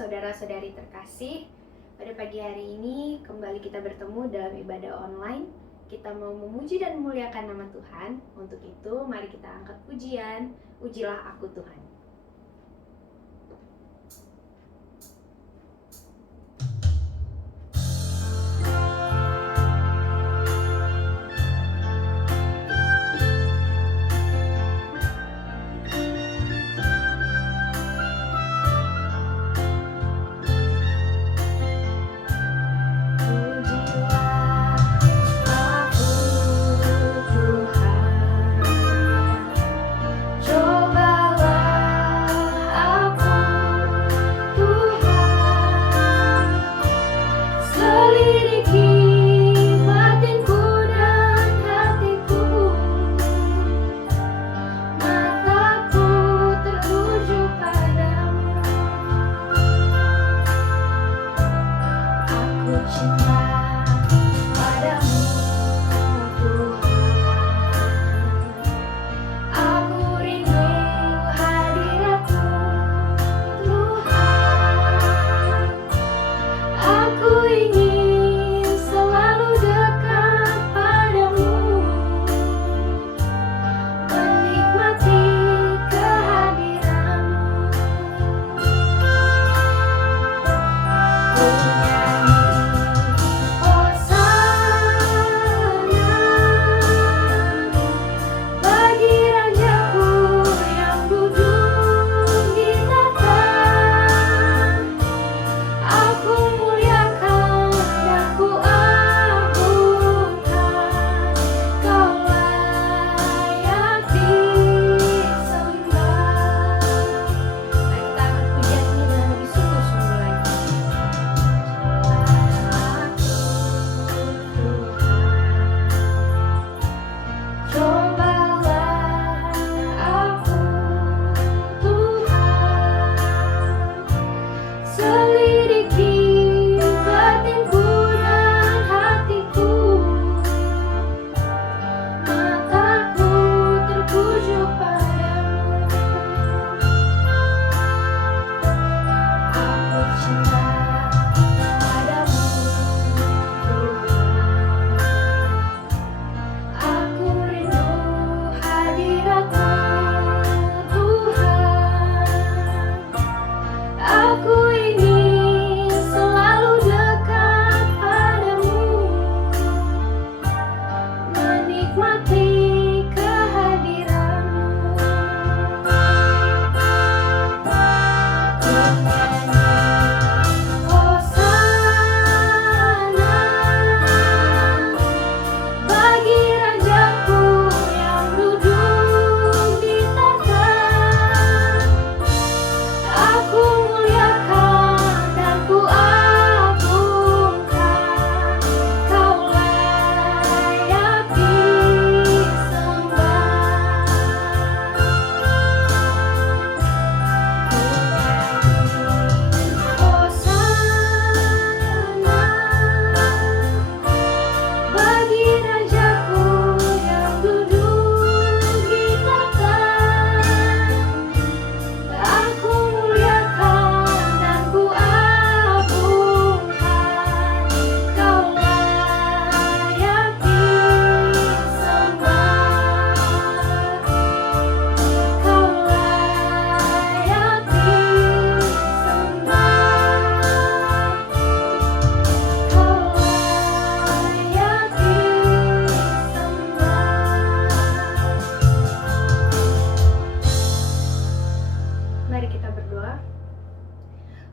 saudara-saudari terkasih. Pada pagi hari ini kembali kita bertemu dalam ibadah online. Kita mau memuji dan memuliakan nama Tuhan. Untuk itu mari kita angkat pujian, Ujilah Aku Tuhan.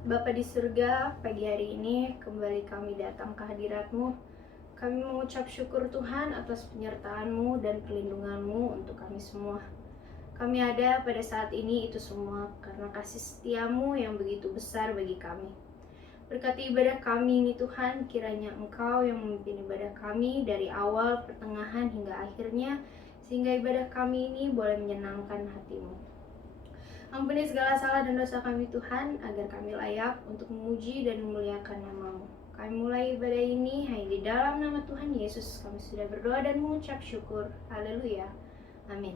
Bapa di surga, pagi hari ini kembali kami datang ke hadirat-Mu. Kami mengucap syukur Tuhan atas penyertaan-Mu dan pelindungan-Mu untuk kami semua. Kami ada pada saat ini itu semua karena kasih setia-Mu yang begitu besar bagi kami. Berkati ibadah kami ini Tuhan, kiranya Engkau yang memimpin ibadah kami dari awal, pertengahan hingga akhirnya, sehingga ibadah kami ini boleh menyenangkan hati-Mu. Ampuni segala salah dan dosa kami Tuhan, agar kami layak untuk memuji dan memuliakan nama-Mu. Kami mulai ibadah ini hanya di dalam nama Tuhan Yesus. Kami sudah berdoa dan mengucap syukur. Haleluya. Amin.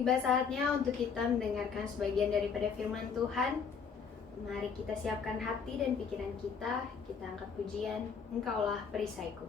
Tiba saatnya untuk kita mendengarkan sebagian daripada firman Tuhan. Mari kita siapkan hati dan pikiran kita angkat pujian, Engkaulah perisaiku.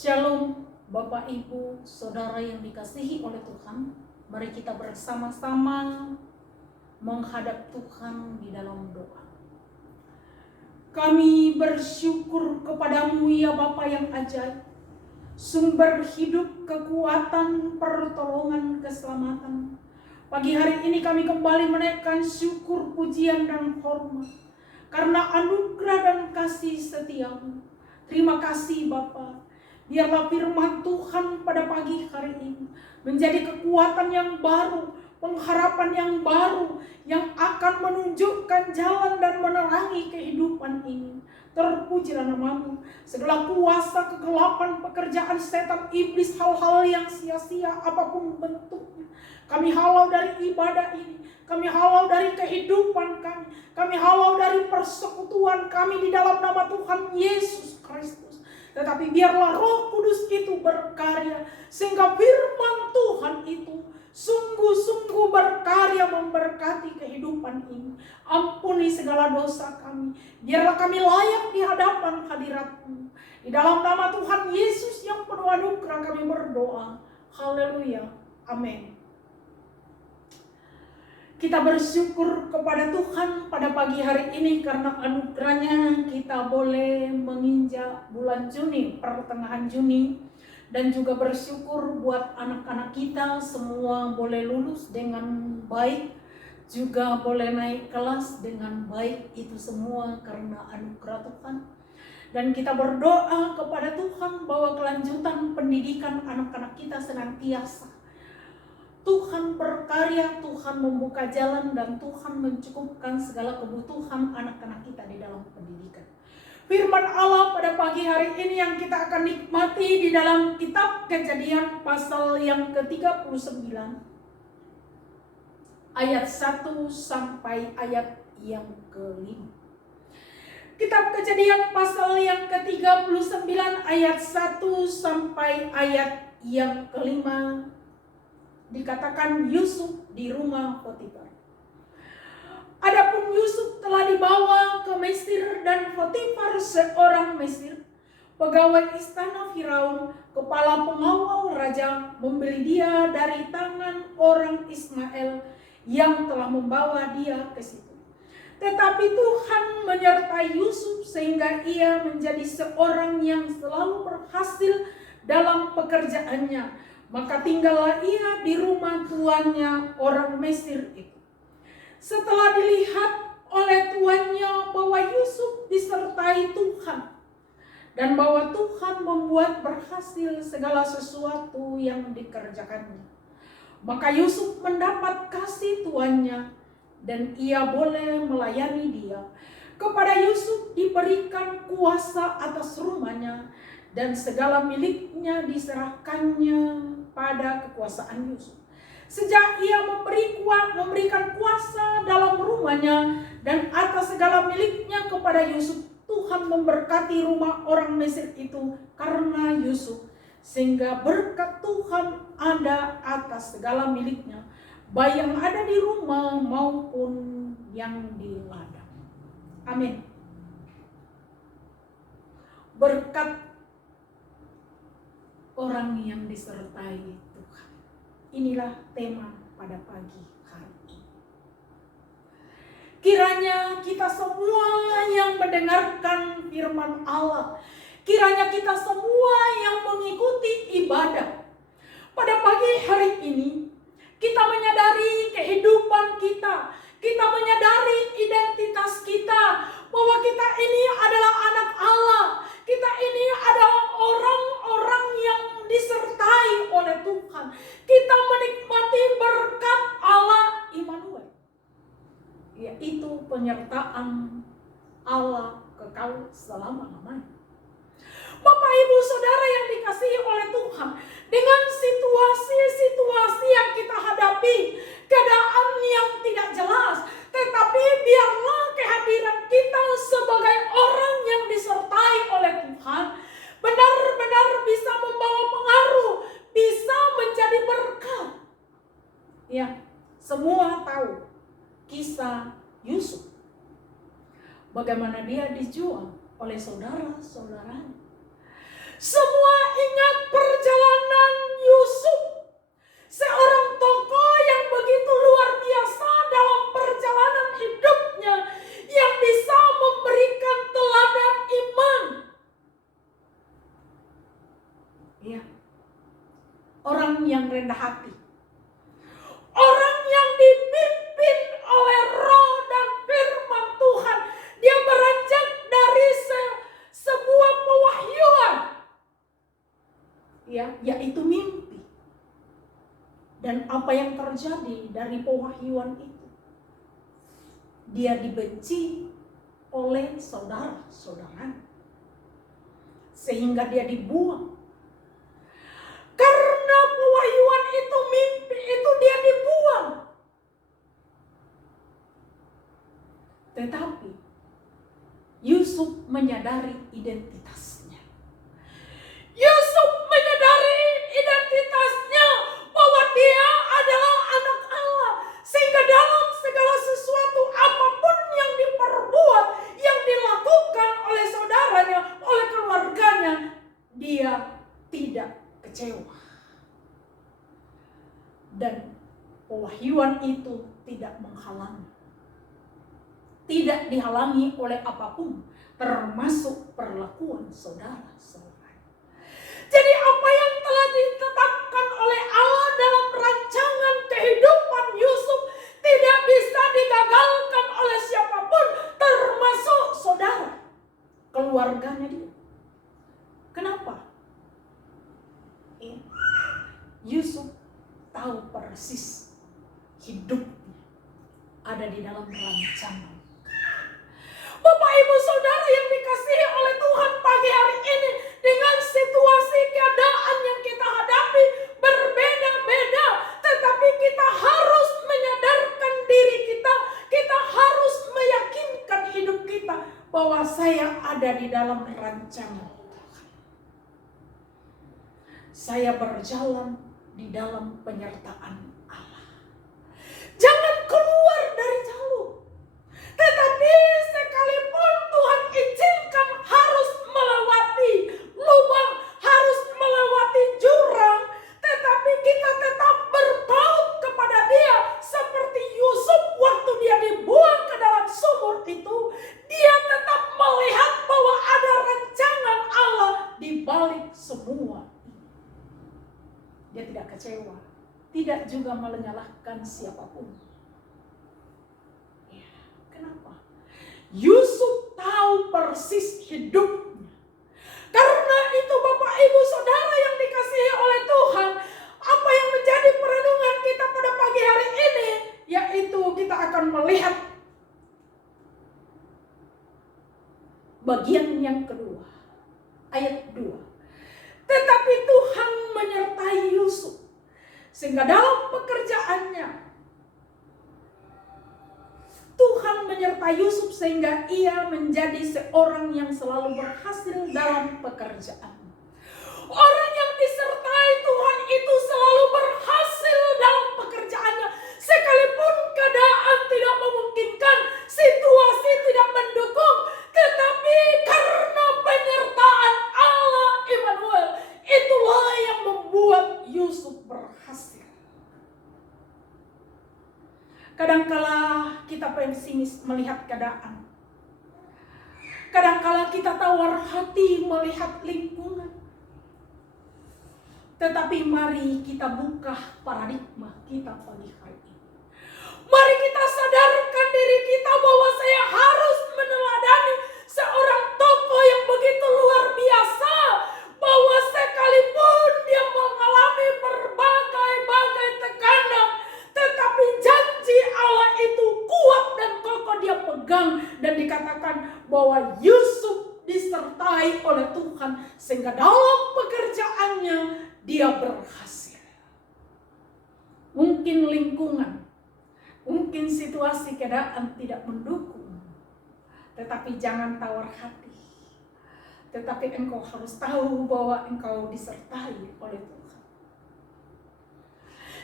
Shalom Bapak Ibu Saudara yang dikasihi oleh Tuhan. Mari kita bersama-sama menghadap Tuhan di dalam doa. Kami bersyukur kepadamu ya Bapa yang ajaib, sumber hidup, kekuatan, pertolongan, keselamatan. Pagi hari ini kami kembali menaikkan syukur, pujian, dan hormat karena anugerah dan kasih setiamu. Terima kasih Bapa. Biarlah firman Tuhan pada pagi hari ini menjadi kekuatan yang baru, pengharapan yang baru, yang akan menunjukkan jalan dan menerangi kehidupan ini. Terpujilah namamu. Segala kuasa, kegelapan, pekerjaan setan, iblis, hal-hal yang sia-sia apapun bentuknya, kami halau dari ibadah ini. Kami halau dari kehidupan kami. Kami halau dari persekutuan kami di dalam nama Tuhan Yesus Kristus. Tetapi biarlah Roh Kudus itu berkarya, sehingga firman Tuhan itu sungguh-sungguh berkarya memberkati kehidupan ini. Ampuni segala dosa kami. Biarlah kami layak di hadapan hadirat-Mu. Di dalam nama Tuhan Yesus yang penuh anugerah kami berdoa. Haleluya. Amin. Kita bersyukur kepada Tuhan pada pagi hari ini karena anugerahnya kita boleh menginjak bulan Juni, pertengahan Juni. Dan juga bersyukur buat anak-anak kita semua boleh lulus dengan baik, juga boleh naik kelas dengan baik, itu semua karena anugerah Tuhan. Dan kita berdoa kepada Tuhan bahwa kelanjutan pendidikan anak-anak kita senantiasa Tuhan berkarya, Tuhan membuka jalan, dan Tuhan mencukupkan segala kebutuhan anak-anak kita di dalam pendidikan. Firman Allah pada pagi hari ini yang kita akan nikmati di dalam kitab Kejadian pasal yang ke-39 ayat 1 sampai ayat yang ke-5. Kitab Kejadian pasal yang ke-39 ayat 1 sampai ayat yang ke-5 dikatakan Yusuf di rumah Potifar. Adapun Yusuf telah dibawa ke Mesir, dan Potifar seorang Mesir, pegawai istana Firaun, kepala pengawal raja, membeli dia dari tangan orang Ismail yang telah membawa dia ke situ. Tetapi Tuhan menyertai Yusuf sehingga ia menjadi seorang yang selalu berhasil dalam pekerjaannya. Maka tinggallah ia di rumah tuannya orang Mesir itu. Setelah dilihat oleh tuannya bahwa Yusuf disertai Tuhan dan bahwa Tuhan membuat berhasil segala sesuatu yang dikerjakannya, maka Yusuf mendapat kasih tuannya dan ia boleh melayani dia. Kepada Yusuf diberikan kuasa atas rumahnya, dan segala miliknya diserahkannya pada kekuasaan Yusuf. Sejak ia memberikan kuasa dalam rumahnya dan atas segala miliknya kepada Yusuf, Tuhan memberkati rumah orang Mesir itu karena Yusuf, sehingga berkat Tuhan ada atas segala miliknya, baik yang ada di rumah maupun yang di ladang. Amin. Berkat orang yang disertai Tuhan. Inilah tema pada pagi hari ini. Kiranya kita semua yang mendengarkan firman Allah, kiranya kita semua yang mengikuti ibadah pada pagi hari ini, kita menyadari kehidupan kita, kita menyadari identitas kita, bahwa kita ini adalah anak Allah, kita ini adalah orang-orang yang disertai oleh Tuhan. Kita menikmati berkat Allah Immanuel, yaitu penyertaan Allah kekal selama-lamanya. Bapak Ibu Saudara yang dikasihi oleh Tuhan, dengan situasi-situasi yang kita hadapi, keadaan yang tidak jelas, tetapi biarlah kehadiran kita sebagai orang yang disertai oleh Tuhan benar-benar bisa membawa pengaruh, bisa menjadi berkat. Ya, semua tahu kisah Yusuf, bagaimana dia dijual oleh saudara-saudaranya. Semua ingat perjalanan Yusuf, seorang tokoh yang begitu luar biasa dalam perjalanan hidupnya, yang bisa memberikan teladan iman. Ya, orang yang rendah hati, orang yang dipimpin oleh Roh dan firman Tuhan. Dia beranjak dari sebuah pewahyuan, ya, yaitu mimpi. Dan apa yang terjadi dari pewahyuan itu? Dia dibenci oleh saudara-saudara, sehingga dia dibuang. Karena pewahyuan itu, mimpi itu, dia dibuang. Tetapi Yusuf menyadari identitasnya. Yusuf menyadari identitasnya bahwa dia adalah anak Allah, sehingga dalam segala sesuatu apapun yang diperbuat, yang dilakukan oleh saudaranya, oleh keluarganya, dia tidak kecewa. Dan pewahyuan itu tidak menghalangi. Tidak dihalangi oleh apapun, termasuk perlakuan saudara-saudara. Jadi apa yang telah ditetapkan oleh Allah dalam rancangan kehidupan Yusuf tidak bisa digagalkan oleh siapapun, termasuk saudara, keluarganya dia. Kenapa? Yusuf tahu persis hidupnya ada di dalam rancangan. Bapak ibu saudara yang dikasihi oleh Tuhan, pagi hari ini dengan situasi keadaan yang kita hadapi berbeda-beda, tetapi kita harus menyadarkan diri kita, kita harus meyakinkan hidup kita bahwa saya ada di dalam rancangan Tuhan. Saya berjalan di dalam penyertaan Allah. Jangan keluar dari jalur. Tetapi sekalipun Tuhan izinkan harus melewati lubang, harus melewati jurang, tetapi kita tetap berpaut kepada Dia. Seperti Yusuf waktu dia dibuang ke dalam sumur itu, dia tetap melihat bahwa ada rancangan Allah di balik semua. Dia tidak kecewa, tidak juga menyalahkan siapapun. Ya, kenapa? Yusuf tahu persis hidupnya. Karena itu Bapak Ibu Saudara yang dikasihi oleh Tuhan, apa yang menjadi perenungan kita pada pagi hari ini, yaitu kita akan melihat bagian yang kedua, ayat 2. Tetapi Tuhan menyertai Yusuf, sehingga dalam pekerjaannya Tuhan menyertai Yusuf sehingga ia menjadi seorang yang selalu berhasil dalam pekerjaan. Orang yang disertai Tuhan itu selalu berhasil dalam pekerjaannya, sekalipun keadaan tidak memungkinkan, situasi tidak mendukung, tetapi karena penyertaan Allah Immanuel, itulah yang membuat Yusuf berhasil. Kadangkala kita pesimis melihat keadaan. Kadangkala kita tawar hati melihat lingkungan. Tetapi mari kita buka paradigma kita pagi hari ini. Mari kita sadarkan diri kita bahwa saya harus meneladani seorang tokoh yang begitu luar biasa, bahwa sekalipun dia mengalami berbagai-bagai tekanan, tetapi janji Allah itu kuat dan kokoh dia pegang, dan dikatakan bahwa Yusuf disertai oleh Tuhan sehingga dalam pekerjaannya dia berhasil. Mungkin lingkungan, mungkin situasi keadaan tidak mendukung, tetapi jangan tawar hati. Tetapi engkau harus tahu bahwa engkau disertai oleh Tuhan.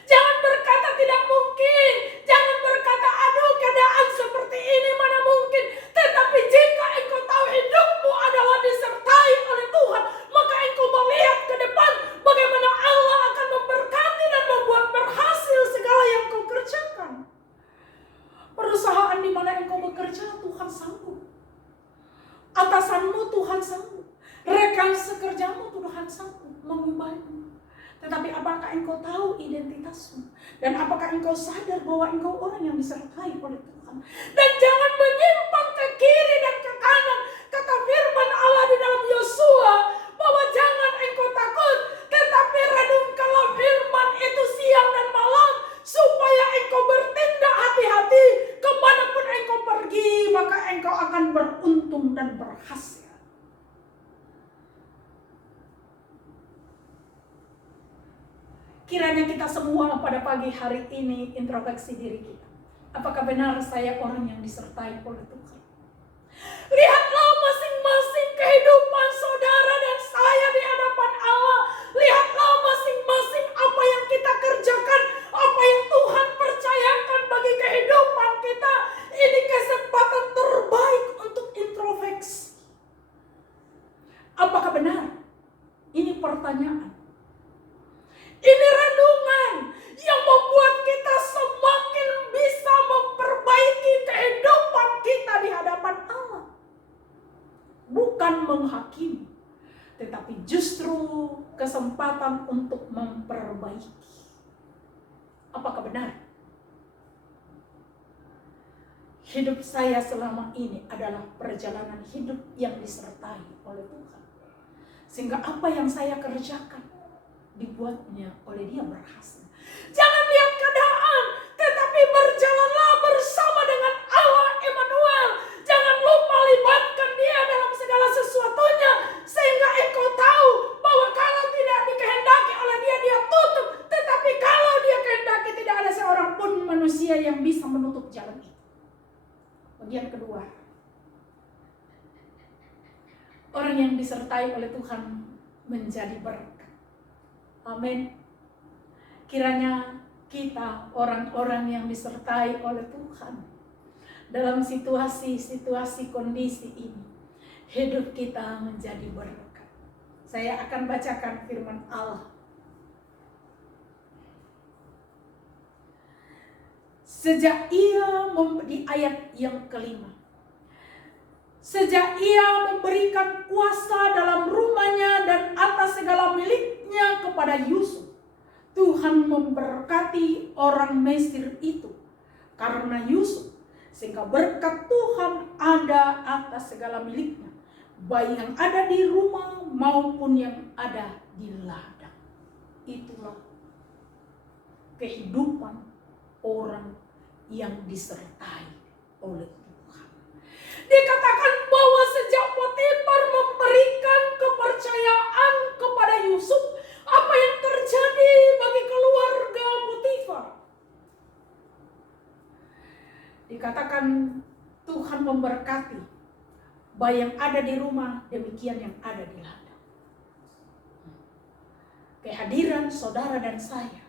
Jangan berkata tidak mungkin, jangan berkata aduh keadaan seperti ini mana mungkin. Tetapi jika engkau tahu hidupmu adalah disertai oleh Tuhan, maka engkau melihat ke depan bagaimana Allah akan memberkati dan membuat berhasil segala yang kau kerjakan. Perusahaan di mana engkau bekerja, Tuhan sanggup. Atasanmu Tuhan sanggup. Rekan sekerjamu Tuhan sanggup mengubahmu. Tetapi apakah engkau tahu identitasmu? Dan apakah engkau sadar bahwa engkau orang yang disertai oleh Tuhan? Dan jangan menyimpang ke kiri dan ke kanan. Kata firman Allah di dalam Yosua, bahwa jangan engkau takut, tetapi renungkanlah firman itu siang dan malam, supaya engkau bertindak hati-hati. Kemanapun engkau pergi, maka engkau akan beruntung dan berhasil. Kiranya kita semua pada pagi hari ini introspeksi diri kita. Apakah benar saya orang yang disertai oleh Tuhan? Lihatlah masing-masing kehidupan saudara dan saya di hadapan Allah. Lihatlah masing-masing apa yang kita kerjakan, apa yang Tuhan percayakan bagi kehidupan kita. Ini kesempatan terbaik untuk introspeksi. Apakah benar? Ini pertanyaan. Ini renungan yang membuat kita semua satu kesempatan untuk memperbaiki. Apakah benar? Hidup saya selama ini adalah perjalanan hidup yang disertai oleh Tuhan. Sehingga apa yang saya kerjakan dibuatnya oleh Dia berhasil. Jangan lihat keadaan, tetapi berjalanlah bersama dengan Allah Immanuel. Jangan lupa libatkan Dia dalam segala sesuatunya, sehingga engkau tahu bahwa kalau tidak dikehendaki oleh Dia, Dia tutup. Tetapi kalau Dia kehendaki, tidak ada seorang pun manusia yang bisa menutup jalan itu. Bagian kedua, orang yang disertai oleh Tuhan menjadi berkat. Amin. Kiranya kita orang-orang yang disertai oleh Tuhan dalam situasi-situasi kondisi ini, hidup kita menjadi berkat. Saya akan bacakan firman Allah. Sejak ia di ayat yang kelima, sejak ia memberikan kuasa dalam rumahnya dan atas segala miliknya kepada Yusuf, Tuhan memberkati orang Mesir itu karena Yusuf, sehingga berkat Tuhan ada atas segala miliknya, baik yang ada di rumah maupun yang ada di ladang. Itulah kehidupan orang yang disertai oleh Tuhan. Dikatakan bahwa sejak Potifar memberikan kepercayaan kepada Yusuf, apa yang terjadi bagi keluarga Potifar? Dikatakan Tuhan memberkati baik yang ada di rumah, demikian yang ada di ladang. Kehadiran saudara dan saya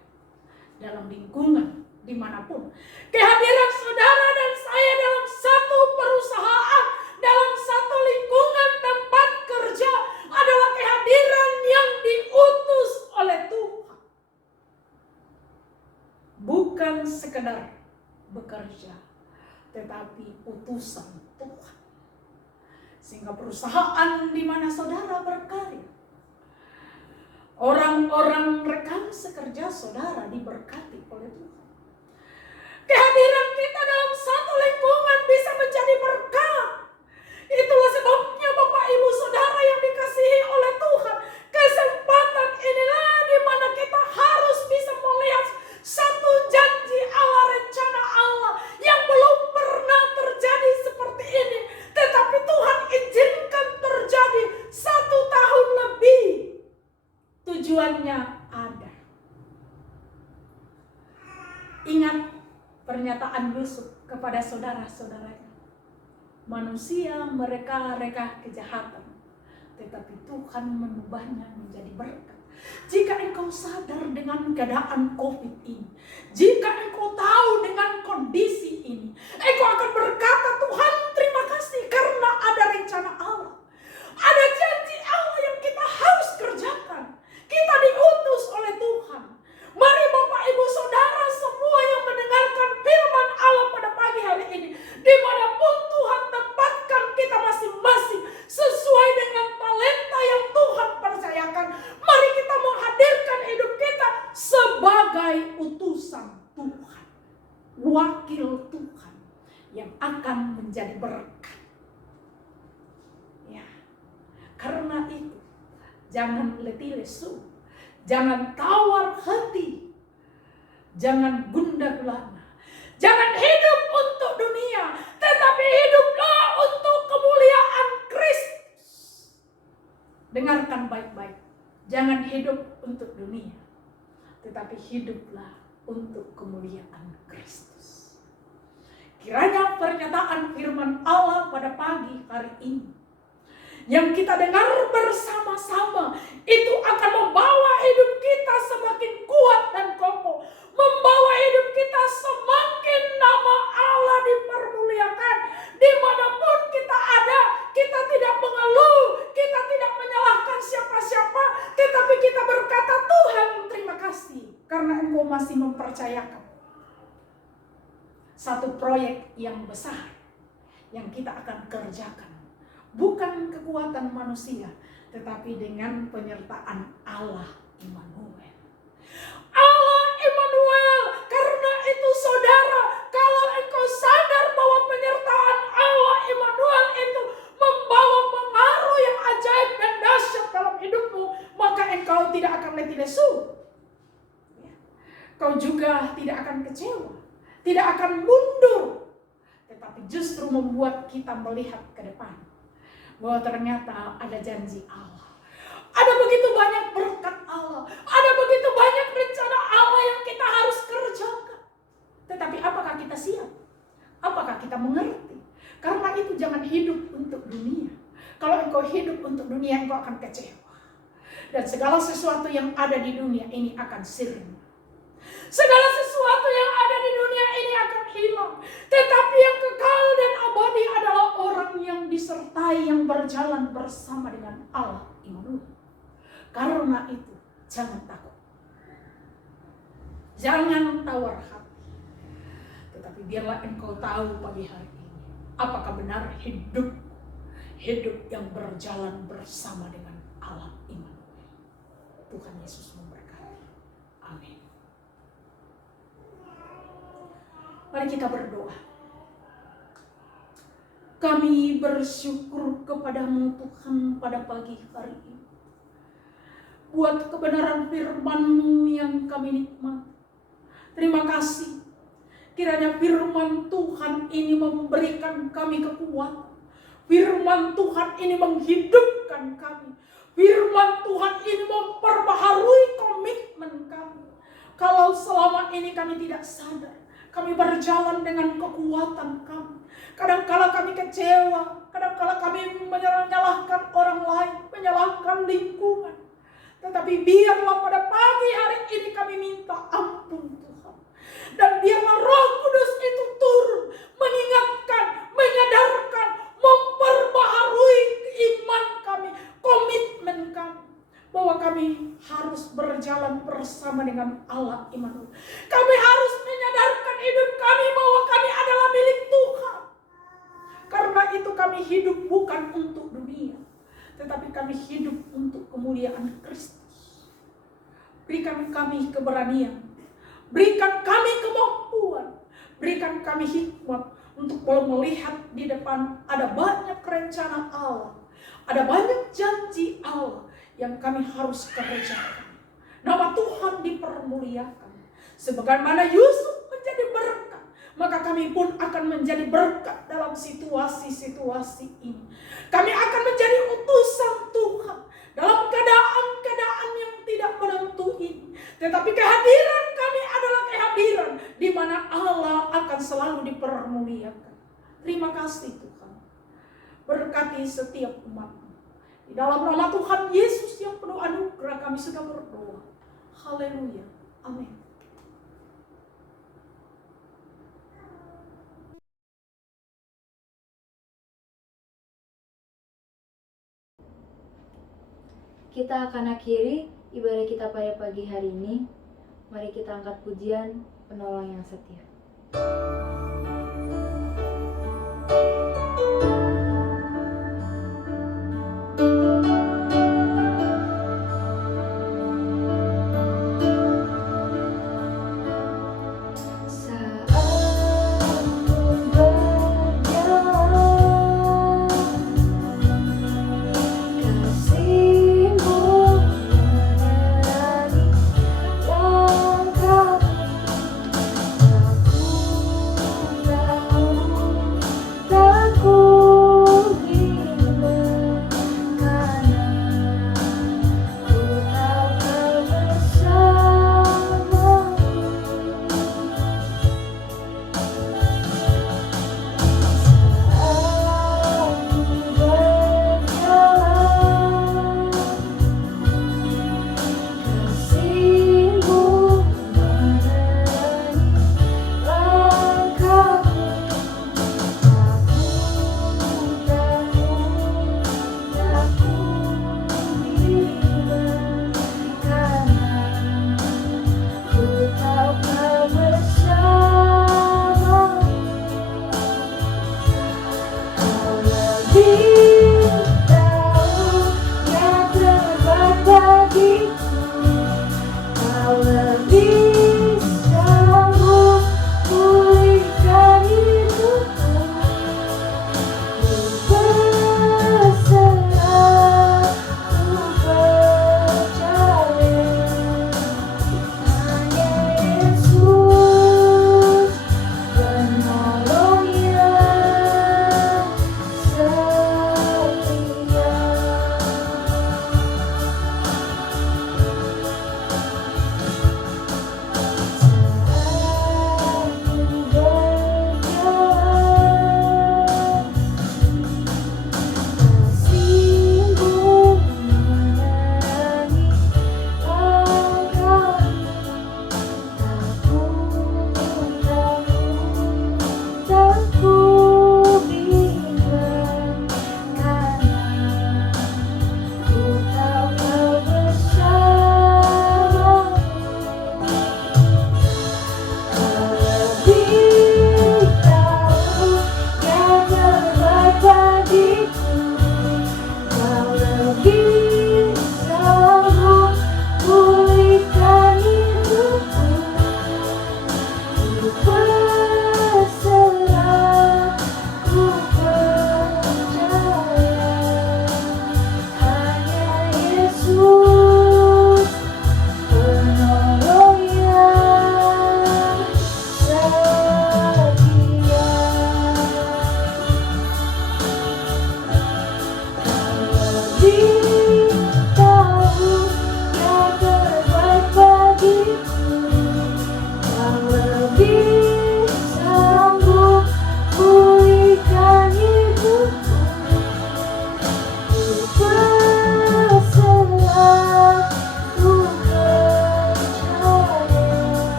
dalam lingkungan dimanapun, kehadiran saudara dan saya dalam satu perusahaan, dalam satu lingkungan tempat kerja adalah kehadiran yang diutus oleh Tuhan. Bukan sekedar bekerja, tetapi utusan Tuhan. Sehingga perusahaan di mana saudara berkarya, orang-orang rekan sekerja saudara diberkati oleh Tuhan. Kehadiran kita dalam satu lingkungan bisa menjadi berkat. Itulah sebabnya Bapak Ibu Saudara yang dikasihi oleh Tuhan, kesempatan inilah di mana kita harus bisa melihat satu janji Allah, rencana Allah yang belum pernah terjadi seperti ini, tetapi Tuhan izinkan terjadi 1 tahun lebih. Tujuannya ada. Ingat pernyataan Yusuf kepada saudara-saudaranya. Manusia mereka kejahatan, tetapi Tuhan mengubahnya menjadi berkat. Jika engkau sadar dengan keadaan COVID ini, jika engkau tahu dengan kondisi ini, engkau akan berkata, Tuhan terima kasih karena ada rencana Allah. Ada janji Allah yang kita harus kerjakan. Kita diutus oleh Tuhan. Mari Bapak Ibu Saudara semua yang mendengarkan firman Allah pada pagi hari ini, dimanapun Tuhan tempatkan kita masing-masing sesuai dengan talenta yang Tuhan percayakan, mari kita menghadirkan hidup kita sebagai utusan Tuhan, wakil Tuhan yang akan menjadi berkat. Ya, karena itu jangan letih lesu, jangan tawar hati, jangan gundah gulana, jangan hidup untuk dunia, tetapi hiduplah untuk kemuliaan Kristus. Dengarkan baik-baik, jangan hidup untuk dunia, tetapi hiduplah untuk kemuliaan Kristus. Kiranya pernyataan firman Allah pada pagi hari ini yang kita dengar bersama-sama itu akan membawa hidup kita semakin kuat dan kokoh, membawa hidup kita semakin nama Allah dipermuliakan. Dimanapun kita ada, kita tidak mengeluh, kita tidak menyalahkan siapa-siapa, tetapi kita berkata, Tuhan terima kasih karena Engkau masih mempercayakan satu proyek yang besar yang kita akan kerjakan. bukan kekuatan manusia, tetapi dengan penyertaan Allah Immanuel. Allah Immanuel, karena itu saudara, kalau engkau sadar bahwa penyertaan Allah Immanuel itu membawa pengaruh yang ajaib dan dahsyat dalam hidupmu, maka engkau tidak akan letih lesu. Kau juga tidak akan kecewa, tidak akan mundur, tetapi justru membuat kita melihat ke depan bahwa ternyata ada janji Allah. Ada begitu banyak berkat Allah, ada begitu banyak rencana Allah yang kita harus kerjakan. Tetapi apakah kita siap? Apakah kita mengerti? Karena itu jangan hidup untuk dunia. Kalau engkau hidup untuk dunia, engkau akan kecewa. Dan segala sesuatu yang ada di dunia ini akan sirna. Segala sesuatu yang ada di dunia ini akan hilang. Tetapi yang kekal dan abadi adalah orang yang disertai, yang berjalan bersama dengan Allah Immanuel. Karena itu, jangan takut. Jangan tawar hati. Tetapi biarlah engkau tahu pagi hari ini, apakah benar hidup yang berjalan bersama dengan Allah Immanuel. Tuhan Yesus memberkati. Amin. Mari kita berdoa. Kami bersyukur kepadamu Tuhan pada pagi hari ini. Buat kebenaran firman-Mu yang kami nikmati. Terima kasih. Kiranya firman Tuhan ini memberikan kami kekuatan. Firman Tuhan ini menghidupkan kami. Firman Tuhan ini memperbaharui komitmen kami. Kalau selama ini kami tidak sadar, kami berjalan dengan kekuatan kami. Kadang-kala kami kecewa, kadang-kala kami menyalahkan orang lain, menyalahkan lingkungan. Tetapi biarlah pada pagi hari ini kami minta ampun Tuhan. Dan biarlah Roh Kudus itu turun, mengingatkan, menyadarkan, memperbaharui iman kami, komitmen kami. Bahwa kami harus berjalan bersama dengan Allah Immanuel. Kami harus menyadarkan hidup kami bahwa kami adalah milik Tuhan. Karena itu kami hidup bukan untuk dunia, tetapi kami hidup untuk kemuliaan Kristus. Berikan kami keberanian, berikan kami kemampuan, berikan kami hikmat untuk melihat di depan ada banyak rencana Allah, ada banyak janji Allah yang kami harus kerjakan. Nama Tuhan dipermuliakan. Sebagaimana Yusuf menjadi berkat, maka kami pun akan menjadi berkat dalam situasi-situasi ini. Kami akan menjadi utusan Tuhan dalam keadaan-keadaan yang tidak menentu ini. Tetapi kehadiran kami adalah kehadiran di mana Allah akan selalu dipermuliakan. Terima kasih Tuhan. Berkati setiap umat. Di dalam nama Tuhan Yesus yang penuh anugerah kami sudah berdoa. Haleluya. Amin. Kita akan akhiri ibadah kita pada pagi hari ini. Mari kita angkat pujian Penolong yang Setia. Aku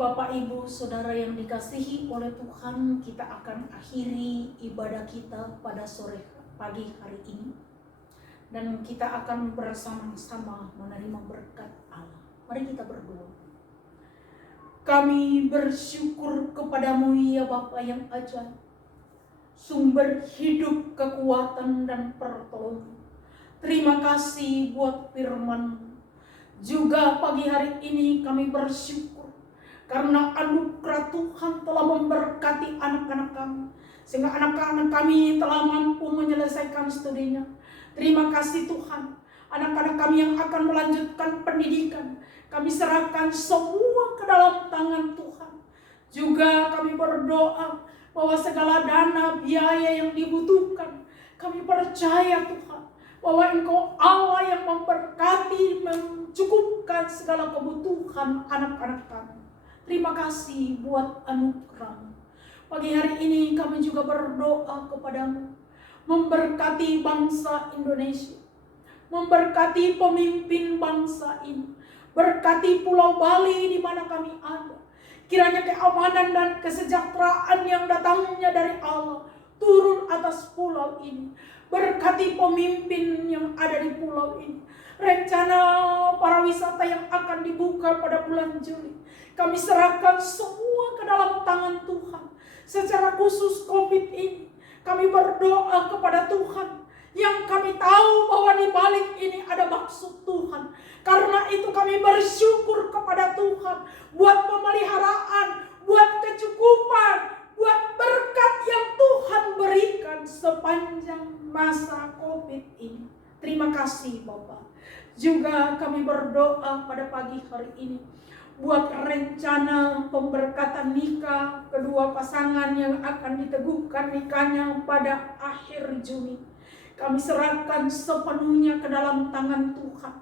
Bapak, Ibu, Saudara yang dikasihi oleh Tuhan, kita akan akhiri ibadah kita pada pagi hari ini. Dan kita akan bersama-sama menerima berkat Allah. Mari kita berdoa. Kami bersyukur kepadamu ya Bapa yang ajaib, sumber hidup, kekuatan, dan pertolongan. Terima kasih buat firman. Juga pagi hari ini kami bersyukur karena anugerah Tuhan telah memberkati anak-anak kami, sehingga anak-anak kami telah mampu menyelesaikan studinya. Terima kasih Tuhan, anak-anak kami yang akan melanjutkan pendidikan, kami serahkan semua ke dalam tangan Tuhan. Juga kami berdoa bahwa segala dana biaya yang dibutuhkan, kami percaya Tuhan bahwa Engkau Allah yang memberkati, mencukupkan segala kebutuhan anak-anak kami. Terima kasih buat anugerah. Pagi hari ini kami juga berdoa kepadamu, memberkati bangsa Indonesia, memberkati pemimpin bangsa ini, berkati Pulau Bali di mana kami ada. Kiranya keamanan dan kesejahteraan yang datangnya dari Allah turun atas pulau ini. Berkati pemimpin yang ada di pulau ini. Rencana para wisata yang akan dibuka pada bulan Juli, kami serahkan semua ke dalam tangan Tuhan. Secara khusus COVID ini, kami berdoa kepada Tuhan, yang kami tahu bahwa di balik ini ada maksud Tuhan. Karena itu kami bersyukur kepada Tuhan buat pemeliharaan, buat kecukupan, buat berkat yang Tuhan berikan sepanjang masa COVID ini. Terima kasih Bapak. Juga kami berdoa pada pagi hari ini buat rencana pemberkatan nikah kedua pasangan yang akan diteguhkan nikahnya pada akhir Juni. Kami serahkan sepenuhnya ke dalam tangan Tuhan.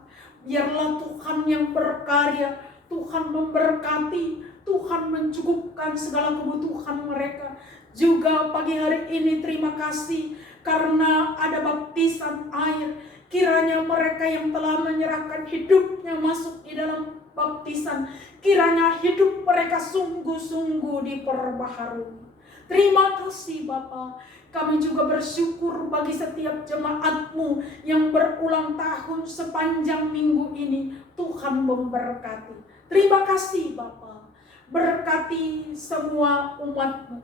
Biarlah Tuhan yang berkarya, Tuhan memberkati, Tuhan mencukupkan segala kebutuhan mereka. Juga pagi hari ini terima kasih karena ada baptisan air. Kiranya mereka yang telah menyerahkan hidupnya masuk di dalam baptisan, kiranya hidup mereka sungguh-sungguh diperbaharui. Terima kasih Bapa. Kami juga bersyukur bagi setiap jemaat-Mu yang berulang tahun sepanjang minggu ini. Tuhan memberkati. Terima kasih Bapa. Berkati semua umat-Mu.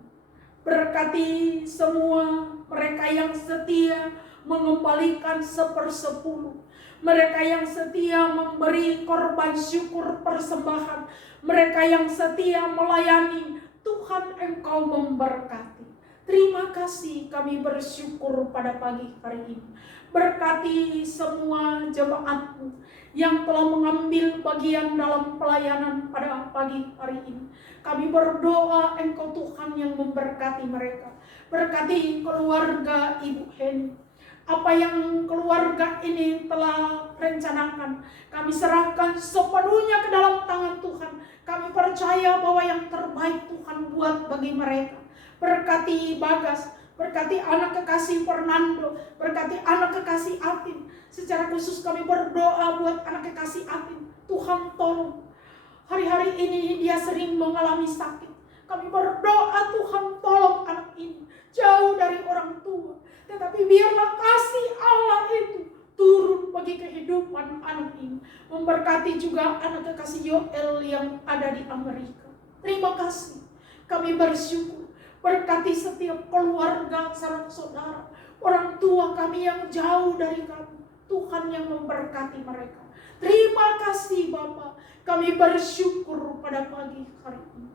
Berkati semua mereka yang setia mengembalikan 1/10. Mereka yang setia memberi korban syukur persembahan. Mereka yang setia melayani. Tuhan Engkau memberkati. Terima kasih, kami bersyukur pada pagi hari ini. Berkati semua jemaat-Mu yang telah mengambil bagian dalam pelayanan pada pagi hari ini. Kami berdoa Engkau Tuhan yang memberkati mereka. Berkati keluarga Ibu Heni. Apa yang keluarga ini telah rencanakan, kami serahkan sepenuhnya ke dalam tangan Tuhan. Kami percaya bahwa yang terbaik Tuhan buat bagi mereka. Berkati Bagas, berkati anak kekasih Fernando, berkati anak kekasih Atin. Secara khusus kami berdoa buat anak kekasih Atin. Tuhan tolong. Hari-hari ini dia sering mengalami sakit. Kami berdoa Tuhan tolong anak ini jauh dari orang tua. Tetapi biarlah kasih Allah itu turun bagi kehidupan anak ini. Memberkati juga anak kekasih Yoel yang ada di Amerika. Terima kasih. Kami bersyukur. Berkati setiap keluarga, sanak saudara, orang tua kami yang jauh dari kami. Tuhan yang memberkati mereka. Terima kasih Bapa. Kami bersyukur pada pagi hari ini.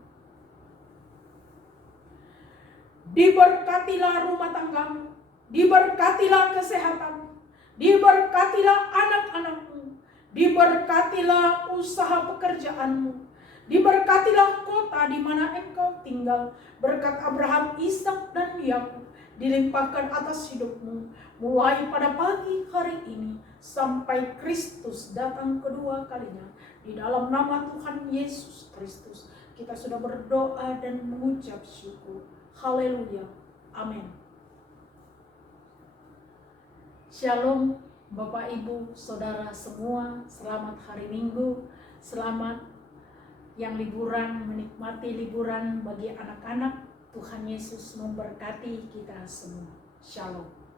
Diberkatilah rumah tanggamu. Diberkatilah kesehatan, diberkatilah anak-anakmu, diberkatilah usaha pekerjaanmu, diberkatilah kota di mana engkau tinggal. Berkat Abraham, Ishak dan Yakub dilimpahkan atas hidupmu mulai pada pagi hari ini sampai Kristus datang kedua kalinya. Di dalam nama Tuhan Yesus Kristus kita sudah berdoa dan mengucap syukur. Haleluya. Amin. Shalom Bapak Ibu Saudara semua, selamat hari Minggu, selamat yang liburan, menikmati liburan bagi anak-anak. Tuhan Yesus memberkati kita semua. Shalom.